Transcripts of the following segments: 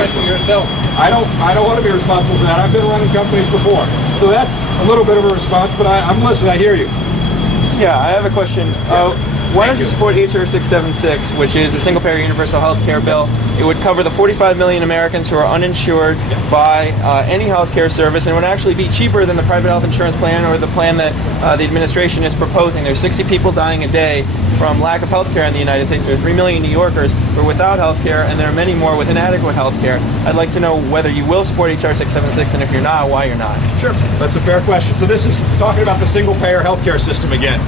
question yourself. I don't want to be responsible for that. I've been running companies before. So that's a little bit of a response, but I'm listening. I hear you. Yeah, I have a question. Yes. Why don't you support HR 676, which is a single-payer universal health care bill? It would cover the 45 million Americans who are uninsured by any health care service, and it would actually be cheaper than the private health insurance plan or the plan that the administration is proposing. There's 60 people dying a day from lack of health care in the United States. There are 3 million New Yorkers who are without health care, and there are many more with inadequate health care. I'd like to know whether you will support HR 676, and if you're not, why you're not. Sure, that's a fair question. So this is talking about the single-payer healthcare system again.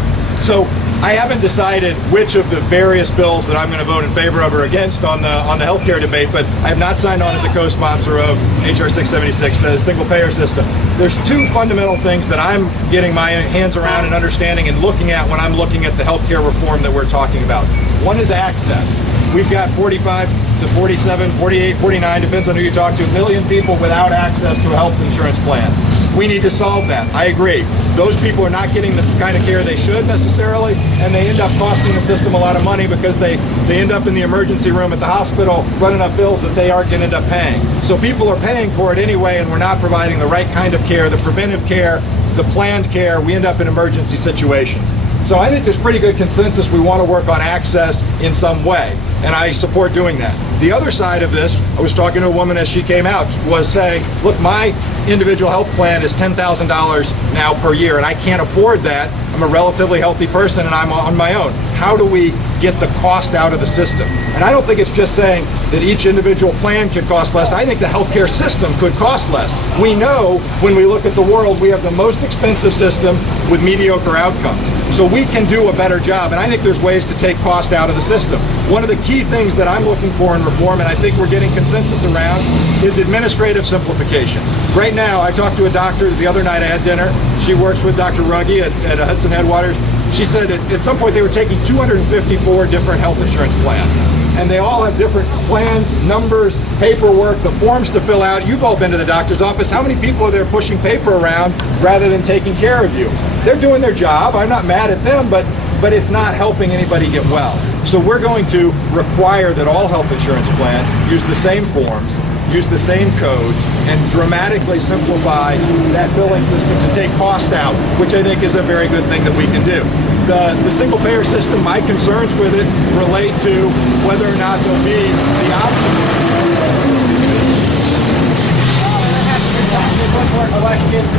So I haven't decided which of the various bills that I'm going to vote in favor of or against on the healthcare debate, but I have not signed on as a co-sponsor of HR 676, the single-payer system. There's two fundamental things that I'm getting my hands around and understanding and looking at when I'm looking at the healthcare reform that we're talking about. One is access. We've got 45 to 47, 48, 49, depends on who you talk to, million people without access to a health insurance plan. We need to solve that. I agree. Those people are not getting the kind of care they should necessarily, and they end up costing the system a lot of money because they end up in the emergency room at the hospital running up bills that they aren't going to end up paying. So people are paying for it anyway, and we're not providing the right kind of care, the preventive care, the planned care. We end up in emergency situations. So I think there's pretty good consensus we want to work on access in some way, and I support doing that. The other side of this, I was talking to a woman as she came out, was saying, look, my individual health plan is $10,000 now per year, and I can't afford that. I'm a relatively healthy person, and I'm on my own. How do we get the cost out of the system? And I don't think it's just saying that each individual plan could cost less. I think the healthcare system could cost less. We know when we look at the world, we have the most expensive system with mediocre outcomes. So we can do a better job, and I think there's ways to take cost out of the system. One of the key things that I'm looking for in reform, and I think we're getting consensus around, is administrative simplification. Right now, I talked to a doctor the other night. I had dinner. She works with Dr. Ruggie at Hudson Headwaters. She said at some point they were taking 254 different health insurance plans, and they all have different plans, numbers, paperwork, the forms to fill out. You've all been to the doctor's office. How many people are there pushing paper around rather than taking care of you? They're doing their job. I'm not mad at them, but it's not helping anybody get well. So we're going to require that all health insurance plans use the same forms, use the same codes, and dramatically simplify that billing system to take cost out, which I think is a very good thing that we can do. The single-payer system, my concerns with it relate to whether or not there'll be the option.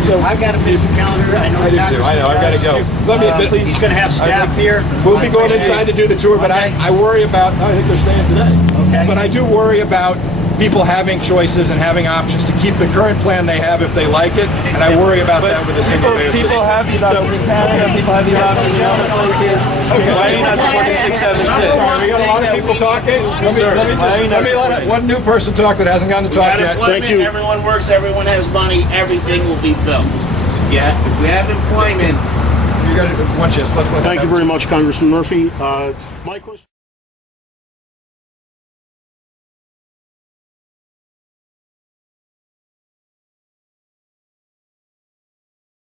So I've got a busy calendar. I know. I do too. I know. I've got to go. He's going to have staff here. We'll be going inside to do the tour, but I worry about. I think they're staying today. Okay. But I do worry about people having choices and having options to keep the current plan they have if they like it, and I worry about that with a single-payer system. People have these options in Canada. People have these options in other places. Why are you not supporting 676? We got a lot of people talking. Let me let one new person talk that hasn't gotten to talk yet. Thank you. Everyone works, everyone has money, everything will be built. Yeah, if we have employment. You got one chance. Let's let Thank you very much, Congressman Murphy. My question.